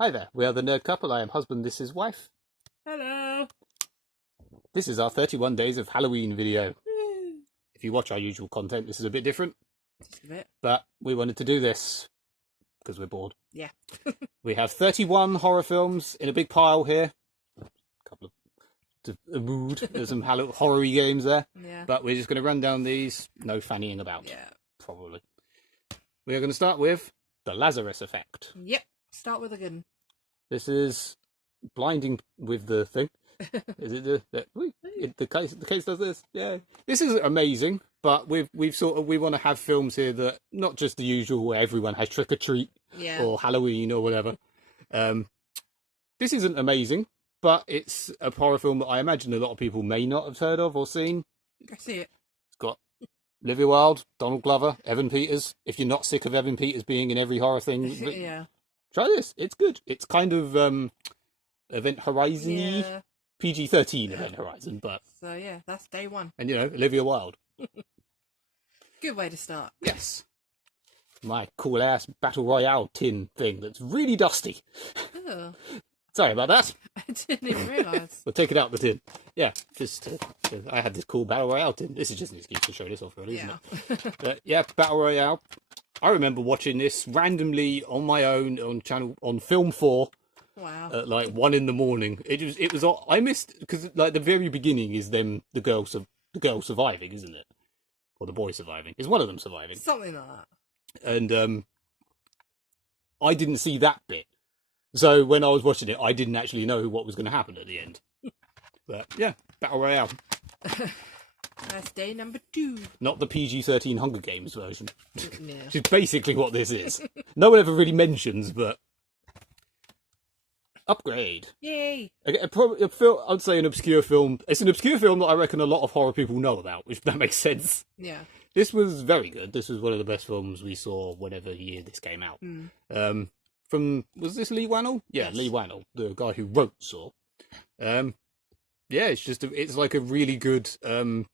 Hi there, we are the Nerd Couple. I am husband, this is wife. Hello. This is our 31 Days of Halloween video. If you watch our usual content, this is a bit different. Just a bit. But we wanted to do this because we're bored. Yeah. We have 31 horror films in a big pile here. A couple of a mood. There's some horror-y games there. Yeah. But we're just going to run down these. No fannying about. Yeah. Probably. We are going to start with The Lazarus Effect. Yep. Start with a good one. This is blinding with the thing. Is it the case does this? Yeah. This is amazing, but we want to have films here that not just the usual where everyone has trick or treat or Halloween or whatever. This isn't amazing, but it's a horror film that I imagine a lot of people may not have heard of or seen. I see it. It's got Olivia Wilde, Donald Glover, Evan Peters. If you're not sick of Evan Peters being in every horror thing, Yeah. try this. It's good. It's kind of Event Horizon-y. Yeah. PG-13 Event Horizon, but... So, yeah, that's day one. And, Olivia Wilde. Good way to start. Yes. My cool-ass Battle Royale tin thing that's really dusty. Oh. Sorry about that. I didn't even realise. We'll take it out the tin. Yeah, just... I had this cool Battle Royale tin. This is just an excuse to show this off, really, isn't it? But, yeah, Battle Royale. I remember watching this randomly on my own on Film 4. Wow. At like 1 in the morning. It was I missed because like the very beginning is them the girl surviving, isn't it? Or the boy surviving. Is one of them surviving? Something like that. And I didn't see that bit. So when I was watching it, I didn't actually know what was going to happen at the end. But yeah, Battle Royale. That's day number 2. Not the PG-13 Hunger Games version. Yeah. Which is basically what this is. No one ever really mentions, but upgrade. Yay. I'd say an obscure film. It's an obscure film that I reckon a lot of horror people know about, if that makes sense. Yeah. This was very good. This was one of the best films we saw whenever year this came out. Was this Lee Wannell? Yeah, yes. Lee Wannell, the guy who wrote Saw. Yeah, it's like a really good $6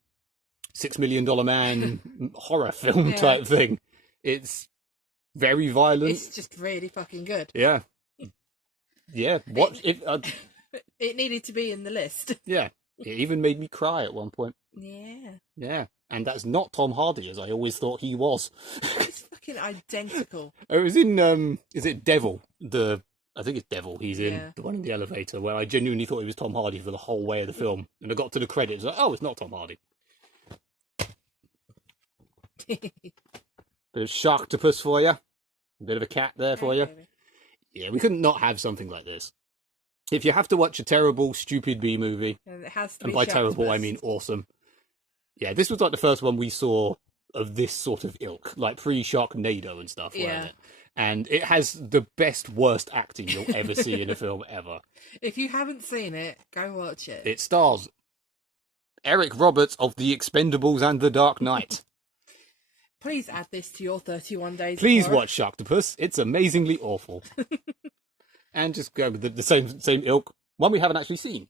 Million Man horror film type thing. It's very violent. It's just really fucking good. Yeah. Yeah, it needed to be in the list. Yeah, it even made me cry at one point. Yeah. Yeah, and that's not Tom Hardy, as I always thought he was. It's fucking identical. It was in, is it Devil? I think it's Devil he's in, the one in the elevator, where I genuinely thought he was Tom Hardy for the whole way of the film. And I got to the credits, like, oh, it's not Tom Hardy. Bit of Sharktopus for you. A bit of a cat there for you. Baby. Yeah, we couldn't not have something like this. If you have to watch a terrible, stupid B movie, it has to and by terrible I mean awesome. Yeah, this was like the first one we saw of this sort of ilk, like pre-Sharknado and stuff. Yeah. And it has the best, worst acting you'll ever see in a film ever. If you haven't seen it, go watch it. It stars Eric Roberts of The Expendables and The Dark Knight. Please add this to your 31 days. Please watch Sharktopus. It's amazingly awful. And just go with the same ilk. One we haven't actually seen.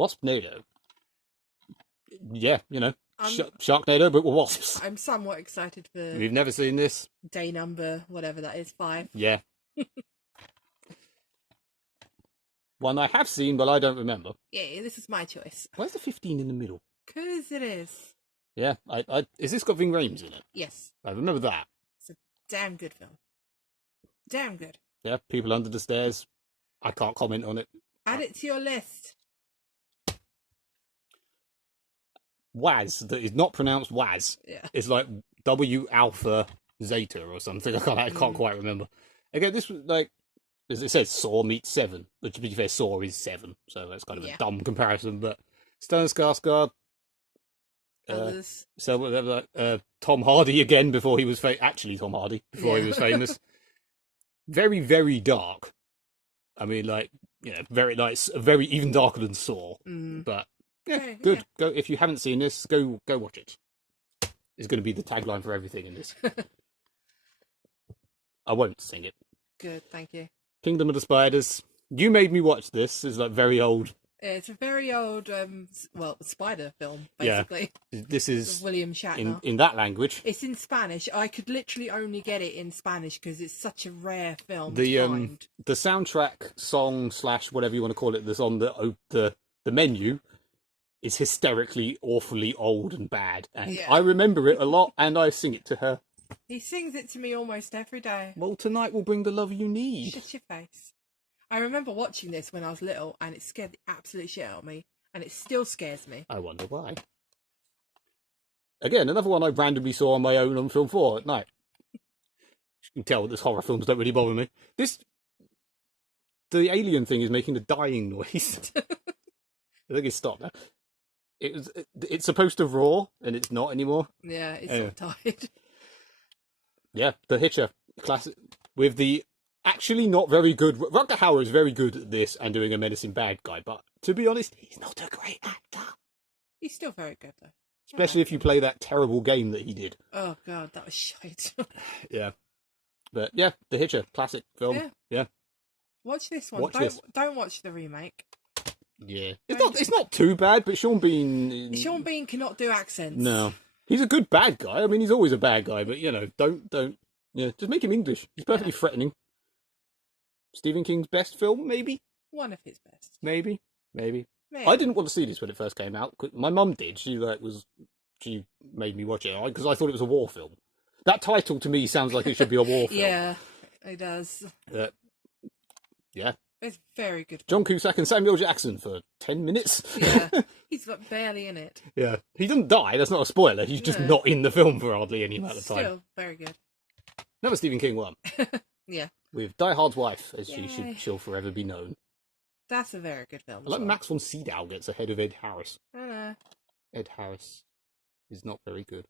Waspnado. Yeah, Sharknado, but with wasps. I'm somewhat excited for... We've never seen this. Day number, whatever that is, 5. Yeah. One I have seen, but I don't remember. Yeah, this is my choice. Where's the 15 in the middle? Because it is. Yeah, is this got Ving Rhames in it? Yes. I remember that. It's a damn good film. Damn good. Yeah, People Under the Stairs. I can't comment on it. Add it to your list. Waz, that is not pronounced Waz. Yeah. It's like W Alpha Zeta or something. I can't quite remember. Again, this was like, as it says, Saw meets 7. But to be fair, Saw is 7. So that's kind of a dumb comparison. But Stellan Skarsgård. Tom Hardy again before he was actually Tom Hardy before he was famous. Very, very dark. I mean, very nice, very even darker than Saw. But yeah, good. Yeah. Go if you haven't seen this, go watch it. It's going to be the tagline for everything in this. I won't sing it. Good, thank you. Kingdom of the Spiders. You made me watch this. It's like very old It's a very old, spider film, Yeah. basically. This Of is William Shatner. in that language. It's in Spanish. I could literally only get it in Spanish because it's such a rare film The to find. the soundtrack song / whatever you want to call it that's on the menu is hysterically, awfully old and bad, and Yeah. I remember it a lot, and I sing it to her. He sings it to me almost every day. Well, tonight will bring the love you need. Shut your face. I remember watching this when I was little, and it scared the absolute shit out of me, and it still scares me. I wonder why. Again, another one I randomly saw on my own on Film 4 at night. You can tell that horror films don't really bother me. The alien thing is making a dying noise. I think it's stopped now. It's supposed to roar, and it's not anymore. Yeah, it's sort of tired. Yeah, The Hitcher, classic, with the actually not very good. Rutger Hauer is very good at this and doing a menacing bad guy, but to be honest, he's not a great actor. He's still very good, though. Especially if you play that terrible game that he did. Oh, God, that was shite. Yeah. But yeah, The Hitcher, classic film. Yeah. Watch this one. Watch this. Don't watch the remake. Yeah. It's not too bad, but Sean Bean... Sean Bean cannot do accents. No. He's a good bad guy. I mean, he's always a bad guy, but, don't... Yeah, just make him English. He's perfectly threatening. Stephen King's best film, maybe? One of his best. Maybe. I didn't want to see this when it first came out. My mum did. She made me watch it because I thought it was a war film. That title to me sounds like it should be a war film. Yeah, it does. Yeah. It's very good. John Cusack and Samuel Jackson for 10 minutes. Yeah, he's barely in it. Yeah. He doesn't die. That's not a spoiler. He's just not in the film for hardly any amount of time. Still very good. Another Stephen King one. Yeah. With Die Hard's wife, as Yay. she'll forever be known. That's a very good film. I like Max von Sydow gets ahead of Ed Harris. I know. Ed Harris is not very good.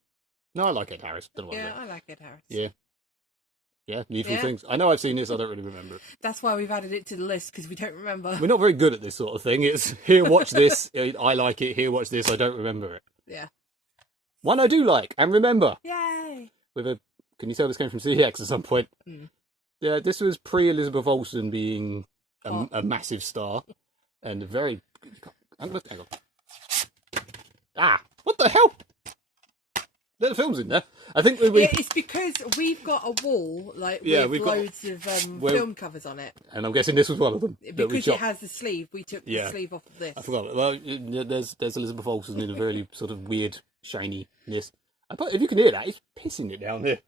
No, I like Ed Harris. Don't know why. Yeah, I like Ed Harris. Yeah. Yeah, Needful Things. I know I've seen this, I don't really remember it. That's why we've added it to the list, because we don't remember. We're not very good at this sort of thing. It's, here, watch this, I like it, here, watch this, I don't remember it. Yeah. One I do like, and remember. Yay! Can you tell this came from CX at some point? Mm. Yeah, this was pre-Elizabeth Olsen being a massive star, and a very... Hang on. Ah, what the hell? The film's in there. I think Yeah, it's because we've got a wall with we've got- loads of film covers on it. and I'm guessing this was one of them. that we Because it shot. has the sleeve, we took the sleeve off of this. I forgot. Well, there's Elizabeth Olsen in a very sort of weird shininess. If you can hear that, it's pissing it down there.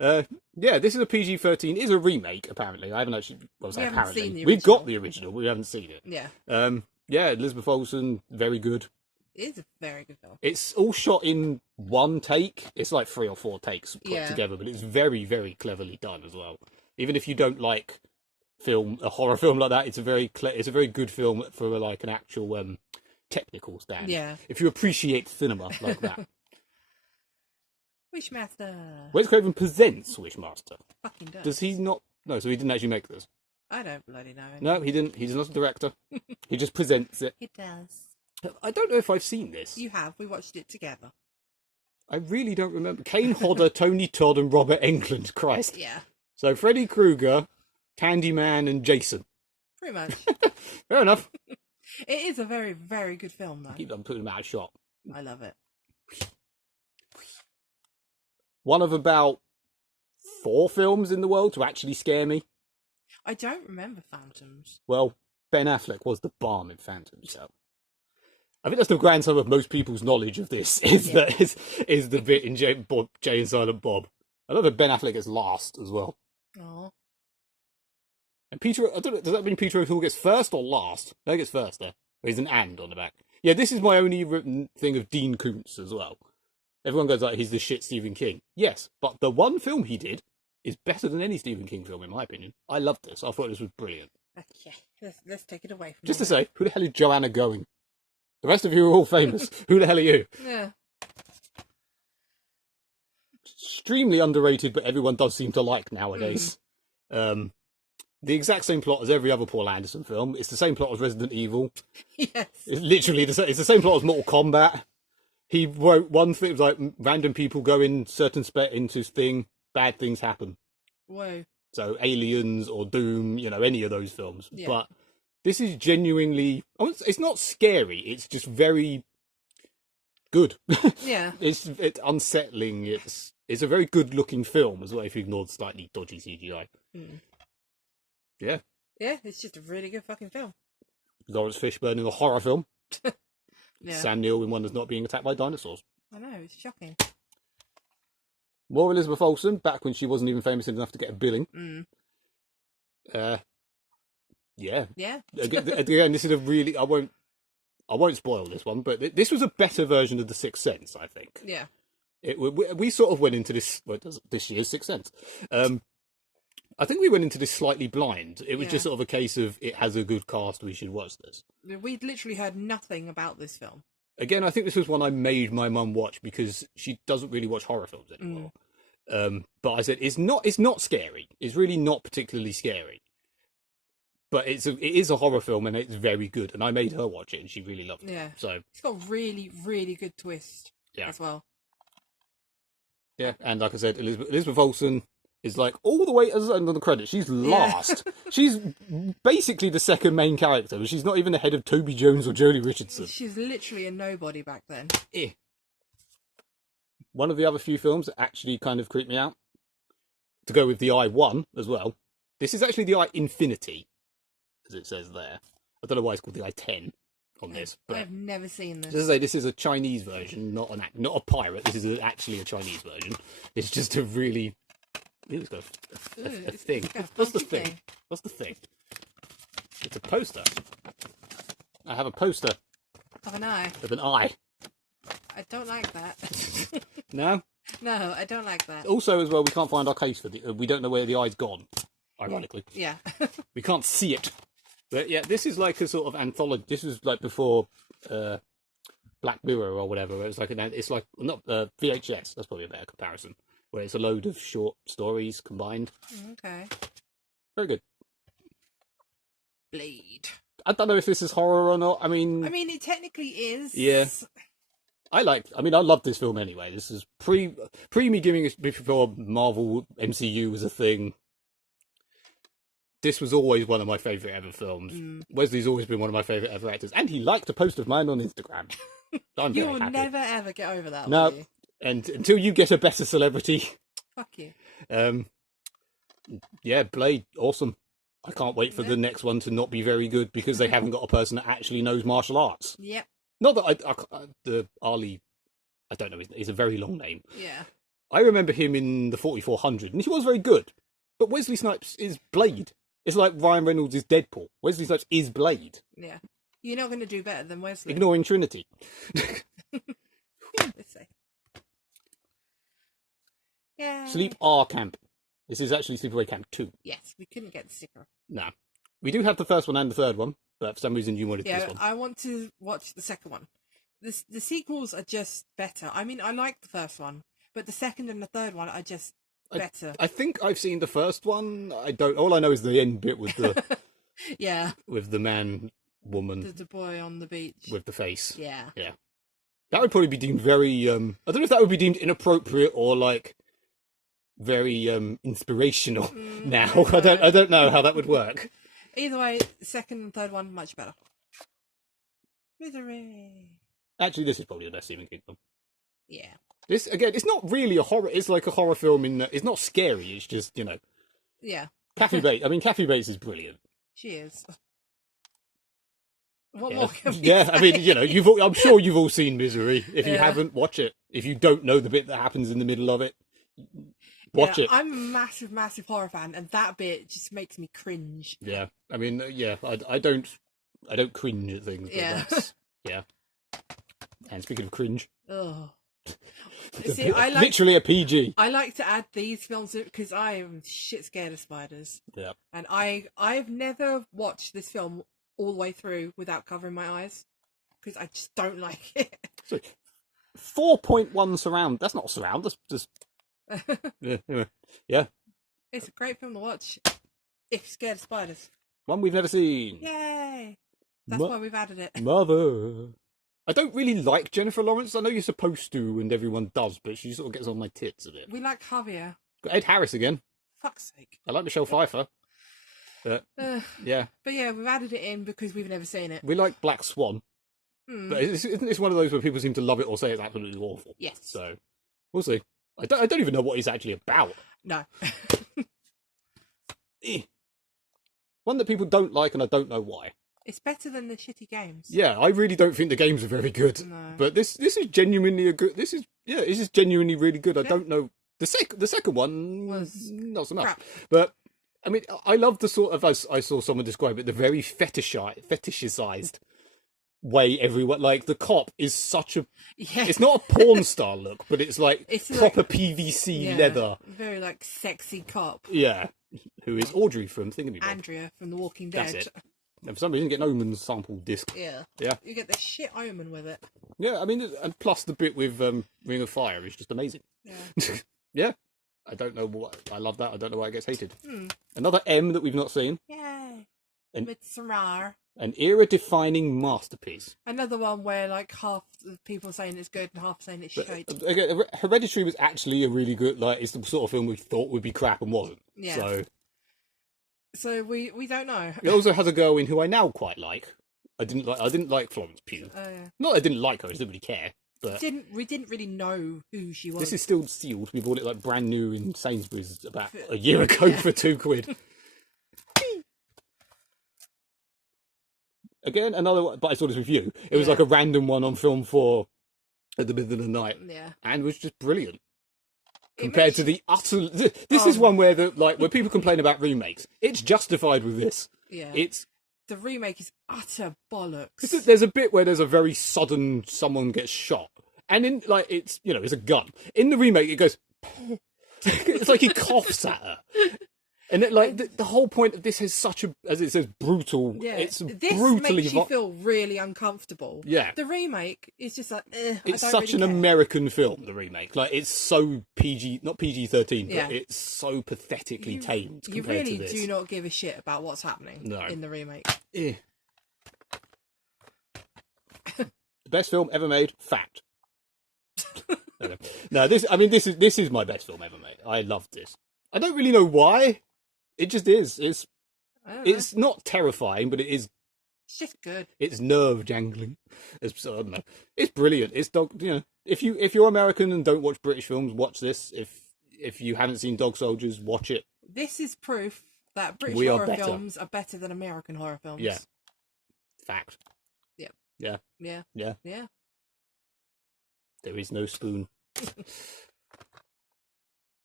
Yeah. Yeah, this is a PG-13. It's a remake, apparently. I haven't actually... Well, We haven't apparently. seen the We've original. got the original, but we haven't seen it. Yeah. Yeah, Elizabeth Olsen, very good. It is a very good film. It's all shot in one take. It's like 3 or 4 takes put Yeah. together, but it's very, very cleverly done as well. Even if you don't like a horror film like that, it's a very good film for like an actual technical stand. Yeah. If you appreciate cinema like that. Wishmaster. Wes Craven presents Wishmaster. Fucking does. Does he not? No, so he didn't actually make this. I don't bloody know. No, he didn't. He's not a director. He just presents it. It does. I don't know if I've seen this. You have. We watched it together. I really don't remember. Kane Hodder, Tony Todd, and Robert Englund. Christ. Yeah. So Freddy Krueger, Candyman, and Jason. Pretty much. Fair enough. It is a very, very good film, though. Keep on putting them out of shot. I love it. One of about 4 films in the world to actually scare me. I don't remember Phantoms. Well, Ben Affleck was the bomb in Phantoms. So I think that's the grand sum of most people's knowledge of this is the bit in Jay and Silent Bob. I love that Ben Affleck gets last as well. Oh. And Peter, I don't know, does that mean Peter O'Toole gets first or last? No, he gets first there. There's an and on the back. Yeah, this is my only written thing of Dean Koontz as well. Everyone goes like, he's the shit Stephen King. Yes, but the one film he did is better than any Stephen King film, in my opinion. I loved this. I thought this was brilliant. Okay, let's take it away from Just me. to say, who the hell is Joanna Going? The rest of you are all famous. Who the hell are you? Yeah. Extremely underrated, but everyone does seem to like nowadays. The exact same plot as every other Paul Anderson film. It's the same plot as Resident Evil. Yes. It's literally it's the same plot as Mortal Kombat. He wrote one thing, it was like random people go in into thing, bad things happen. Whoa. So Aliens or Doom, any of those films. Yeah. But This is genuinely. It's not scary. It's just very good. Yeah. It's unsettling. It's a very good looking film as well. If you ignore the slightly dodgy CGI. Mm. Yeah. Yeah, it's just a really good fucking film. Lawrence Fishburne in a horror film. Yeah. Sam Neill in one that's not being attacked by dinosaurs. I know, it's shocking. More Elizabeth Olsen, back when she wasn't even famous enough to get a billing. Mm. Yeah. Yeah. Again, this is a really. I won't spoil this one, but this was a better version of The Sixth Sense, I think. Yeah. We sort of went into this. Well, this year's Sixth Sense. I think we went into this slightly blind. It was just sort of a case of it has a good cast. We should watch this. We'd literally heard nothing about this film. Again, I think this was one I made my mum watch because she doesn't really watch horror films anymore. But I said it's not scary. It's really not particularly scary. But it is a horror film and it's very good. And I made her watch it and she really loved it. Yeah. So it's got a really, really good twist as well. Yeah, and like I said, Elizabeth Olsen is like all the way at the end of the credits. She's last. She's basically the second main character, but she's not even ahead of Toby Jones or Jodie Richardson. She's literally a nobody back then. One of the other few films that actually kind of creeped me out, to go with the I-1 as well. This is actually the I-Infinity, as it says there. I don't know why it's called the I-10 on this. But I've never seen this. As I say, this is a Chinese version, not a pirate. This is actually a Chinese version. It's just a really... It's got a thing. What's the thing? What's the thing? It's a poster. I have a poster. Of an eye. Of an eye. I don't like that. No? No, I don't like that. Also, as well, we can't find our case for the... we don't know where the eye's gone, ironically. Yeah. We can't see it. But yeah, this is like a sort of anthology. This was like before Black Mirror or whatever. Where it's like not VHS. That's probably a better comparison. Where it's a load of short stories combined. Okay. Very good. Blade. I don't know if this is horror or not. I mean, it technically is. Yeah. I love this film anyway. This is pre me giving it before Marvel MCU was a thing. This was always one of my favourite ever films. Wesley's always been one of my favourite ever actors. And he liked a post of mine on Instagram. You will never ever get over that, no, will you? And until you get a better celebrity. Fuck you. Yeah, Blade, awesome. I can't wait for the next one to not be very good because they haven't got a person that actually knows martial arts. Yep. Not that the Ali, I don't know, is a very long name. Yeah. I remember him in the 4400, and he was very good. But Wesley Snipes is Blade. It's like Ryan Reynolds is Deadpool. Wesley Snipes is Blade. Yeah. You're not going to do better than Wesley. Ignoring Trinity. Let's see. Yeah. Sleep R Camp. This is actually Sleepaway Camp 2. Yes, we couldn't get the sticker. No. We do have the first one and the third one, but for some reason you wanted this one. I want to watch the second one. The sequels are just better. I mean, I like the first one, but the second and the third one are just better. I think I've seen the first one. All I know is the end bit with the yeah, with the man, woman, the boy on the beach with the face. Yeah. That would probably be deemed very. I don't know if that would be deemed inappropriate or like very inspirational. Now I don't know how that would work. Either way, the second and third one much better. Misery. Actually, this is probably the best Stephen King film. Yeah. This again, it's not really a horror. It's like a horror film in that it's not scary. It's just Yeah. Kathy Bates. I mean, Kathy Bates is brilliant. She is. What more can we Yeah, say? I mean, I'm sure you've all seen Misery. If you haven't, watch it. If you don't know the bit that happens in the middle of it, watch it. I'm a massive, massive horror fan, and that bit just makes me cringe. Yeah, I mean, I don't cringe at things. But that's, yeah. And speaking of cringe, Ugh. See, literally a PG. I like to add these films because I am shit scared of spiders. Yeah. And I've never watched this film all the way through without covering my eyes because I just don't like it. So, 4.1 surround. That's not surround. That's just. Yeah. It's a great film to watch if you're scared of spiders. One we've never seen. Yay! That's why we've added it. Mother. I don't really like Jennifer Lawrence. I know you're supposed to, and everyone does, but she sort of gets on my tits a bit. We like Javier. Got Ed Harris again. Fuck's sake. I like Michelle Pfeiffer. Yeah, But yeah, we've added it in because we've never seen it. we like Black Swan, but isn't this one of those where people seem to love it or say it's absolutely awful? Yes. So we'll see. I don't even know what it's actually about. No. One that people don't like, and I don't know why. It's better than the shitty games. Yeah, I really don't think the games are very good. No. But this is genuinely a good. This is genuinely really good. I don't know the second one Was not so much, crap. but I mean I love the sort of, as I saw someone describe it, the very fetishized way everyone, like the cop is such a, Yeah. it's not a porn star look, but it's like It's proper like- PVC leather. Very like sexy cop. Yeah, who is Audrey from Thingamy Bob. Andrea from The Walking Dead. That's it. And for some reason, get an Omen sample disc. Yeah. Yeah. You get the shit Omen with it. Yeah, I mean, and plus the bit with Ring of Fire is just amazing. Yeah. Yeah, I don't know what, I love that. I don't know why it gets hated. Another M that we've not seen. Yay. And- Midsommar. An era-defining masterpiece. Another one where like half the people saying it's good and half saying it's shite. Again, Hereditary was actually a really good, like, it's the sort of film we thought would be crap and wasn't. Yeah. So we don't know. It also has a girl in who I now quite like. I didn't like Florence Pugh. Oh yeah. Not that I didn't like her, I just didn't really care. But We didn't really know who she was. this is still sealed. We bought it like brand new in Sainsbury's about a year ago for £2. Again, another one, but I saw this with you. It was like a random one on Film 4 at the middle of the night, Yeah. and was just brilliant. It Compared makes to the utter, this is one where when people complain about remakes, it's justified with this. Yeah. It's The remake is utter bollocks. there's a bit where there's a very sudden someone gets shot, and in like it's it's a gun. In the remake, it goes. It's like he coughs at her. And the whole point of this is such a, as it says, brutal. Yeah, It's this brutally. makes you feel really uncomfortable. Yeah. The remake is just like, It's I don't such really an care. American film. The remake, like, it's so PG, not PG-13, Yeah. but it's so pathetically tamed You compared really to this. do not give a shit about what's happening No. in the remake. Eh. The best film ever made. Fact. No, this is my best film ever made. I loved this. I don't really know why. It just is. I don't know. It's not terrifying, but It's just good. it's nerve jangling. I don't know. It's brilliant. It's if you're American and don't watch British films, watch this. If you haven't seen Dog Soldiers, watch it. This is proof that British We are horror better. films are better than American horror films. Yeah. Fact. Yep. Yeah. Yeah. Yeah. Yeah. There is no spoon.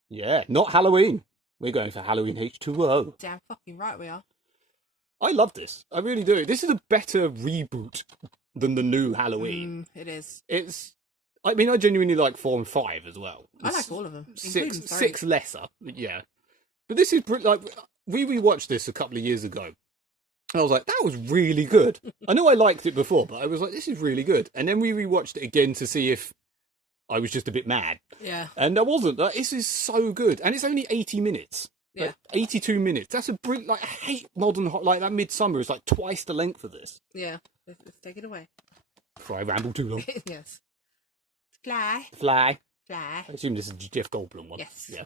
Yeah, not Halloween. We're going for Halloween H2O. Damn fucking right we are. I love this. I really do. This is a better reboot than the new Halloween. It is. I mean, I genuinely like 4 and 5 as well. I like all of them. Six, including 3. six lesser, yeah. But this is like we rewatched this a couple of years ago. And I was like, that was really good. I know I liked it before, but I was like, this is really good. And then we rewatched it again to see if I was just a bit mad. Yeah. And I wasn't. Like, this is so good. And it's only 80 minutes. Yeah. Like, 82 minutes. That's a brilliant, like, I hate modern, like, that Midsummer is like twice the length of this. Yeah. Let's take it away. Before I ramble too long. Yes. Fly. Fly. Fly. I assume this is the Jeff Goldblum one. Yes. Yeah.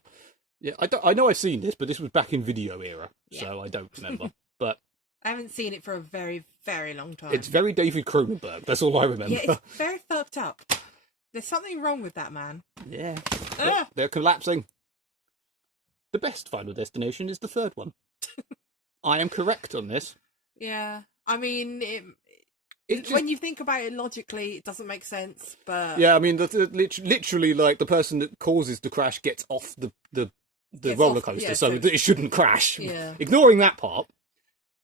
Yeah, I know I've seen this, but this was back in video era, Yeah. so I don't remember. But I haven't seen it for a very, very long time. it's very David Cronenberg. That's all I remember. Yeah, it's very fucked up. There's something wrong with that man. Yeah. Ah! They're collapsing. The best Final Destination is the third one. I am correct on this. Yeah. I mean, It just- when you think about it logically, it doesn't make sense, but... Yeah, I mean, literally, like, the person that causes the crash gets off the Gets roller off, coaster, yeah, so so- that it shouldn't crash. Yeah. Ignoring that part,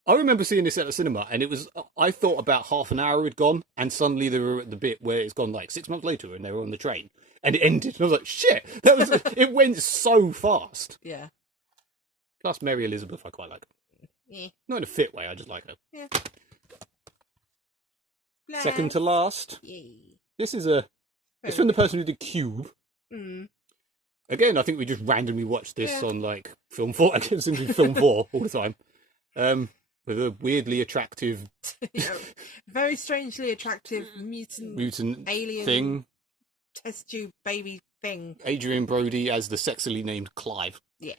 I remember seeing this at the cinema, and it was, I thought about half an hour had gone, and suddenly they were at the bit where it's gone like 6 months later, and they were on the train, and it ended. And I was like, shit, that was, it went so fast. Yeah. Plus, Mary Elizabeth, I quite like. Yeah. Not in a fit way, I just like her. Yeah. Second to last, Yay. this is it's from the person who did Cube. Mm. Again, I think we just randomly watched this Yeah. on like Film 4. I keep simply Film 4 all the time. With a weirdly attractive Yeah. Very strangely attractive mutant alien thing. test tube baby thing. Adrian Brody as the sexily named Clive. Yes.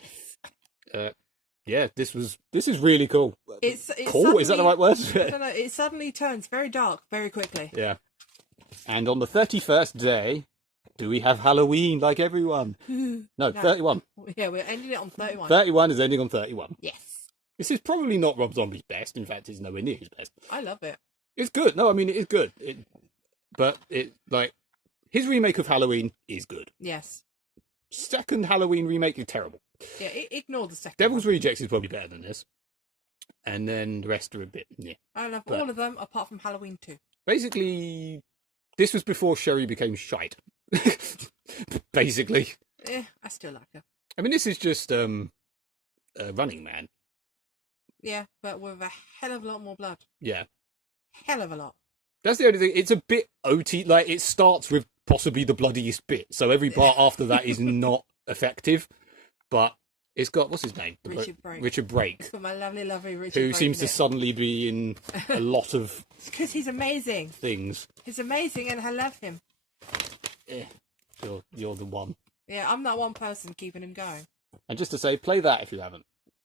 Yeah, this is really cool. It's Cool? Is that the right word? I don't know. It suddenly turns very dark very quickly. Yeah. And on the 31st day, do we have Halloween like everyone? No, 31. Yeah, we're ending it on 31. 31 is ending on 31. Yes. This is probably not Rob Zombie's best. In fact, it's nowhere near his best. I love it. It's good. No, I mean, it is good. But his remake of Halloween is good. Yes. Second Halloween remake is terrible. Yeah, ignore the second Devil's one. Rejects is probably better than this. And then the rest are a bit, yeah. I love all of them apart from Halloween 2. Basically, this was before Sherry became shite. Basically. Yeah, I still like her. I mean, this is just Running Man. Yeah, but with a hell of a lot more blood. Yeah. Hell of a lot. That's the only thing. It's a bit OT. Like, it starts with possibly the bloodiest bit. So every part after that is not effective. But it's got, what's his name? Richard Brake. Richard Brake. It's got my lovely Richard Who Brake seems in to it. suddenly be in a lot of Because he's amazing. things. He's amazing and I love him. Yeah. You're the one. Yeah, I'm that one person keeping him going. And just to say, play that if you haven't.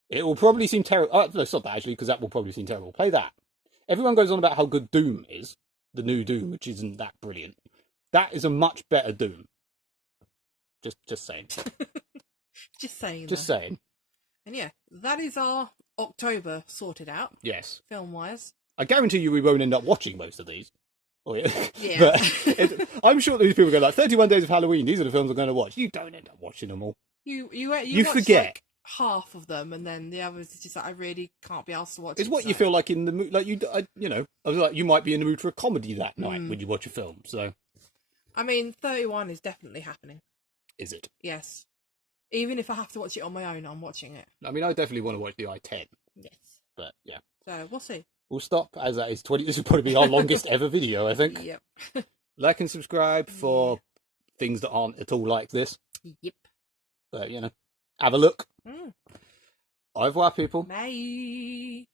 It will probably seem terrible. Oh, no, stop that, actually, because that will probably seem terrible. Play that. Everyone goes on about how good Doom is. The new Doom, which isn't that brilliant. That is a much better Doom. Just saying. Just saying. Just saying. And yeah, that is our October sorted out. Yes. Film-wise. I guarantee you we won't end up watching most of these. Oh, yeah. Yeah. But I'm sure these people go like 31 Days of Halloween. These are the films I'm going to watch. You don't end up watching them all. You watch, forget. like, half of them, and then the others is just like I really can't be asked to watch. It's what you feel like in the mood. Like I was like, you might be in the mood for a comedy that night when you watch a film. So, I mean, 31 is definitely happening. is it? Yes. Even if I have to watch it on my own, I'm watching it. I mean, I definitely want to watch the I-10. Yes. But yeah, So we'll see. we'll stop as that is 20. This will probably be our longest ever video, I think. Yep. Like and subscribe for things that aren't at all like this. Yep. But have a look. Mm. Au revoir, people. Bye.